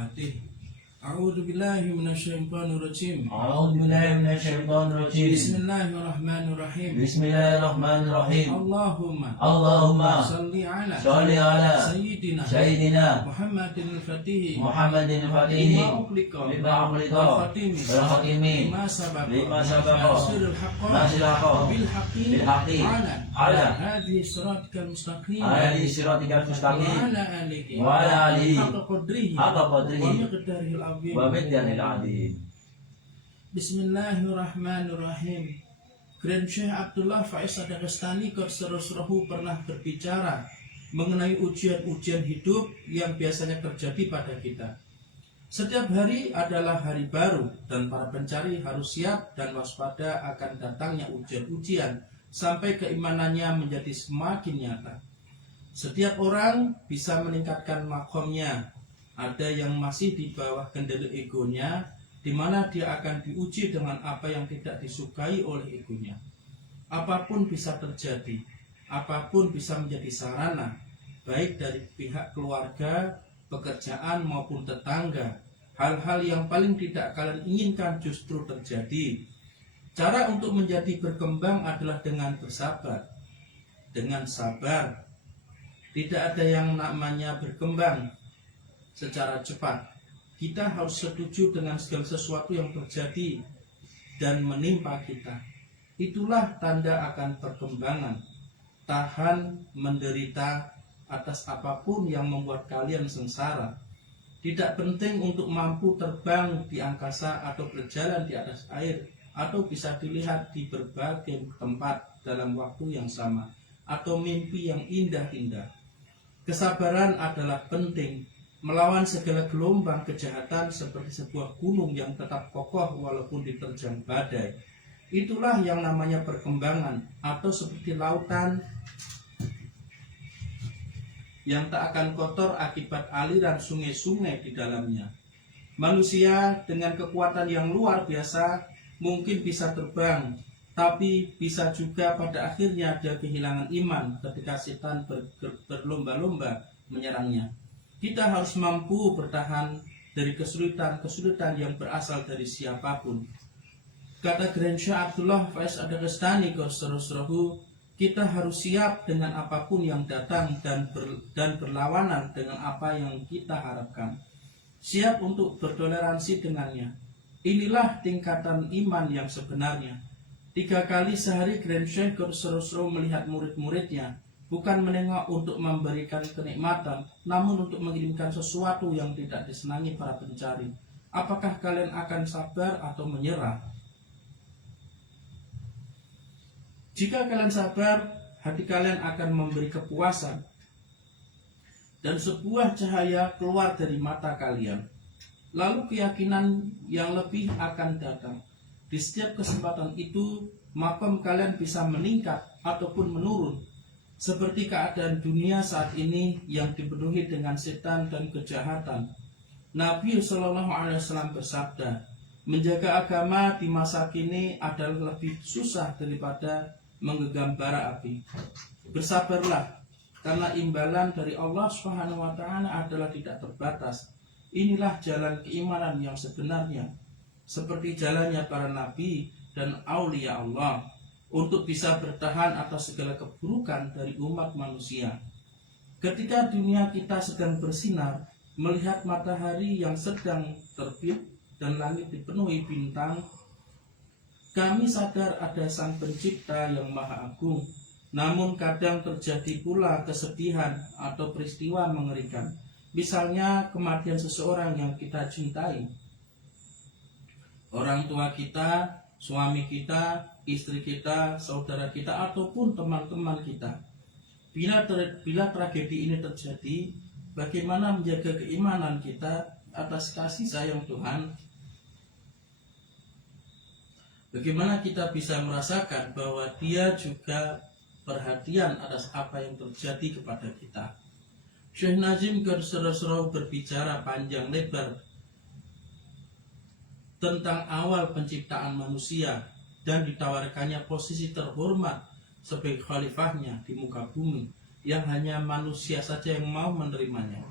hati. A'udzu billahi minasyaitonir rajim. أعوذ بالله من الشيطان الرجيم. Bismillahirrahmanirrahim. بسم الله الرحمن الرحيم. Allahumma اللهم salli ala صل على sayyidina سيدنا Muhammadin al-Fatih محمد الفاتح lima ughliqa لما أغلق wal khatimi والخاتم lima sabaqa لما سبق nasirul haqqa ناصر الحق bil haqqi بالحق ala hadhihi siratikal mustaqim على صراطك wa المستقيم ala alihi وعلى آله haqqa qadrihi حق wa قدره miqdarihi al-azim. ومقداره العظيم. Bismillahirrahmanirrahim. Grand Syekh Abdullah Faiz Adagestani Qadserusrohu pernah berbicara mengenai ujian-ujian hidup yang biasanya terjadi pada kita. Setiap hari adalah hari baru dan para pencari harus siap dan waspada akan datangnya ujian-ujian sampai keimanannya menjadi semakin nyata. Setiap orang bisa meningkatkan makomnya. Ada yang masih di bawah kendali egonya, di mana dia akan diuji dengan apa yang tidak disukai oleh egonya. Apapun bisa terjadi, apapun bisa menjadi sarana, baik dari pihak keluarga, pekerjaan maupun tetangga. Hal-hal yang paling tidak kalian inginkan justru terjadi. Cara untuk menjadi berkembang adalah dengan bersabar, dengan sabar. Tidak ada yang namanya berkembang secara cepat. Kita harus setuju dengan segala sesuatu yang terjadi dan menimpa kita. Itulah tanda akan perkembangan. Tahan menderita atas apapun yang membuat kalian sengsara. Tidak penting untuk mampu terbang di angkasa atau berjalan di atas air, atau bisa dilihat di berbagai tempat dalam waktu yang sama, atau mimpi yang indah-indah. Kesabaran adalah penting. Melawan segala gelombang kejahatan seperti sebuah gunung yang tetap kokoh walaupun diterjang badai. Itulah yang namanya perkembangan, atau seperti lautan yang tak akan kotor akibat aliran sungai-sungai di dalamnya. Manusia dengan kekuatan yang luar biasa mungkin bisa terbang, tapi bisa juga pada akhirnya dia kehilangan iman ketika setan berlomba-lomba menyerangnya. Kita harus mampu bertahan dari kesulitan-kesulitan yang berasal dari siapapun. Kata Grand Syekh Abdullah Faiz Adagestani Qadserusrohu, kita harus siap dengan apapun yang datang dan berlawanan dengan apa yang kita harapkan. Siap untuk bertoleransi dengannya. Inilah tingkatan iman yang sebenarnya. 3 kali sehari Grand Syekh Qadserusrohu melihat murid-muridnya, bukan menengok untuk memberikan kenikmatan, namun untuk mengirimkan sesuatu yang tidak disenangi para pencari. Apakah kalian akan sabar atau menyerah? Jika kalian sabar, hati kalian akan memberi kepuasan dan sebuah cahaya keluar dari mata kalian. Lalu keyakinan yang lebih akan datang. Di setiap kesempatan itu, makom kalian bisa meningkat ataupun menurun. Seperti keadaan dunia saat ini yang dipenuhi dengan setan dan kejahatan. Nabi SAW bersabda, menjaga agama di masa kini adalah lebih susah daripada menggenggam bara api. Bersabarlah, karena imbalan dari Allah SWT adalah tidak terbatas. Inilah jalan keimanan yang sebenarnya, seperti jalannya para nabi dan aulia Allah, untuk bisa bertahan atas segala keburukan dari umat manusia. Ketika dunia kita sedang bersinar, melihat matahari yang sedang terbit dan langit dipenuhi bintang, kami sadar ada Sang Pencipta yang Maha Agung. Namun kadang terjadi pula kesedihan atau peristiwa mengerikan. Misalnya kematian seseorang yang kita cintai. Orang tua kita, suami kita, istri kita, saudara kita, ataupun teman-teman kita. Bila tragedi ini terjadi, bagaimana menjaga keimanan kita atas kasih sayang Tuhan? Bagaimana kita bisa merasakan bahwa Dia juga perhatian atas apa yang terjadi kepada kita? Syekh Nazim Qadserusrohu berbicara panjang lebar tentang awal penciptaan manusia dan ditawarkannya posisi terhormat sebagai khalifahnya di muka bumi, yang hanya manusia saja yang mau menerimanya.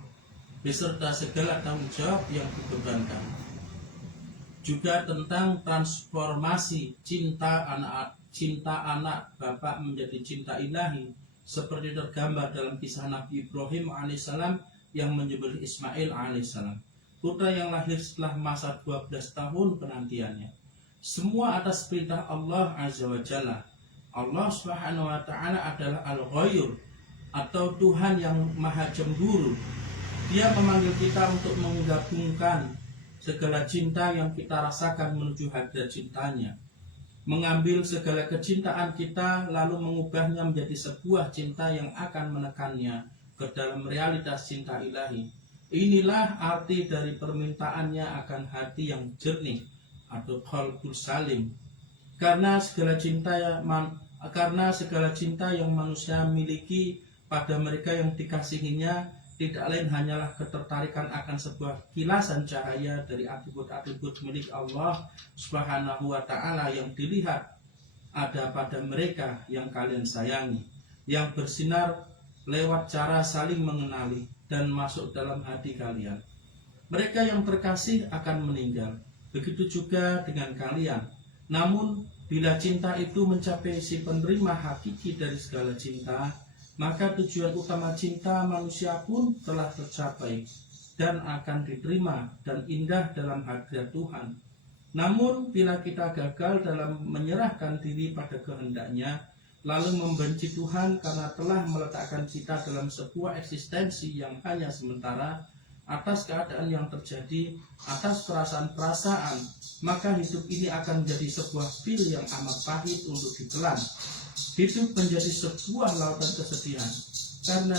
beserta segala tanggung jawab yang dibebankan. Juga tentang transformasi cinta anak Bapak menjadi cinta ilahi, seperti tergambar dalam kisah Nabi Ibrahim alaihissalam yang menyembelih Ismail alaihissalam, putra yang lahir setelah masa 12 tahun penantiannya. Semua atas perintah Allah Azza wa Jalla. Allah Subhanahu wa Ta'ala adalah Al-Ghayyur, atau Tuhan yang maha cemburu. Dia memanggil kita untuk menggabungkan segala cinta yang kita rasakan menuju hadrat cintanya, mengambil segala kecintaan kita lalu mengubahnya menjadi sebuah cinta yang akan menekannya ke dalam realitas cinta ilahi. Inilah arti dari permintaannya akan hati yang jernih atau qalbul salim. Karena segala cinta yang manusia miliki pada mereka yang dikasihinya tidak lain hanyalah ketertarikan akan sebuah kilasan cahaya dari atribut-atribut milik Allah Subhanahu wa Ta'ala yang dilihat ada pada mereka yang kalian sayangi, yang bersinar lewat cara saling mengenali dan masuk dalam hati kalian. Mereka yang terkasih akan meninggal, begitu juga dengan kalian. Namun bila cinta itu mencapai si penerima hakiki dari segala cinta, maka tujuan utama cinta manusia pun telah tercapai dan akan diterima dan indah dalam hadirat Tuhan. Namun bila kita gagal dalam menyerahkan diri pada kehendaknya, lalu membenci Tuhan karena telah meletakkan kita dalam sebuah eksistensi yang hanya sementara, atas keadaan yang terjadi, atas perasaan-perasaan, maka hidup ini akan menjadi sebuah pil yang amat pahit untuk ditelan. Hidup menjadi sebuah lautan kesedihan karena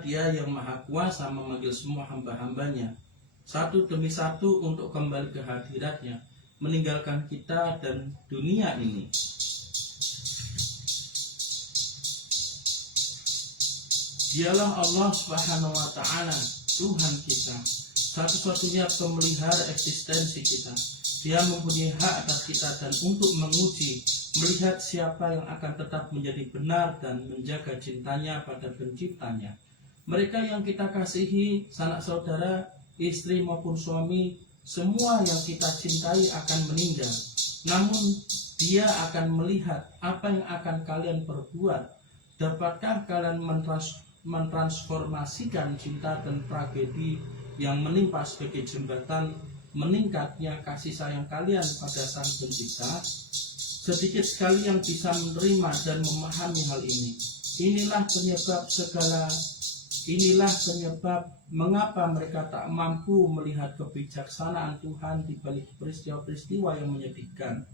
dia yang maha kuasa memanggil semua hamba-hambanya satu demi satu untuk kembali ke hadiratnya, meninggalkan kita dan dunia ini. Dialah Allah Subhanahu wa Ta'ala, Tuhan kita, satu-satunya pemelihara eksistensi kita. Dia mempunyai hak atas kita dan untuk menguji, melihat siapa yang akan tetap menjadi benar dan menjaga cintanya pada penciptanya. Mereka yang kita kasihi, sanak saudara, istri maupun suami, semua yang kita cintai akan meninggal. Namun Dia akan melihat apa yang akan kalian perbuat. Dapatkah kalian mentransformasikan cinta dan tragedi yang menimpa sebagai jembatan meningkatnya kasih sayang kalian pada Sang Pencipta? Sedikit sekali yang bisa menerima dan memahami hal ini. Inilah penyebab mengapa mereka tak mampu melihat kebijaksanaan Tuhan di balik peristiwa-peristiwa yang menyedihkan.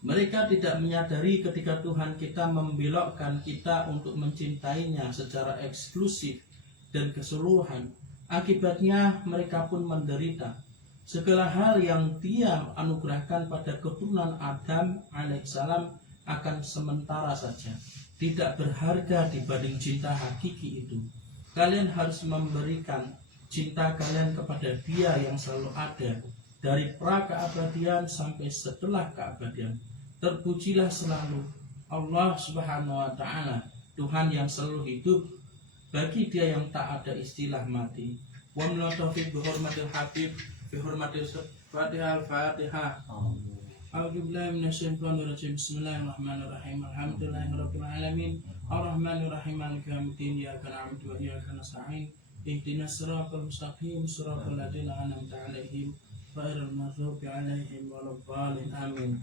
Mereka tidak menyadari ketika Tuhan kita membelokkan kita untuk mencintainya secara eksklusif dan keseluruhan. Akibatnya mereka pun menderita. Segala hal yang Dia anugerahkan pada keturunan Adam alaihissalam akan sementara saja, tidak berharga dibanding cinta hakiki itu. Kalian harus memberikan cinta kalian kepada Dia yang selalu ada, dari pra-keabadian sampai setelah keabadian. Terpujilah selalu Allah Subhanahu wa Ta'ala, Tuhan yang selalu hidup. Bagi Dia yang tak ada istilah mati. Wa min taufiq bi hurmatil habib bi hurmatil Fatihah al-Fatihah. A'udzu billahi minasyaitonir rajim. Bismillahirrahmanirrahim. Alhamdulillahirabbil alamin. Arrahmanir rahim. Maliki yaumiddin. Iyyaka na'budu wa iyyaka nasta'in. Ihdinas siratal mustaqim. Siratal ladzina an'amta 'alaihim ghairil maghdubi 'alaihim waladdallin. Amin.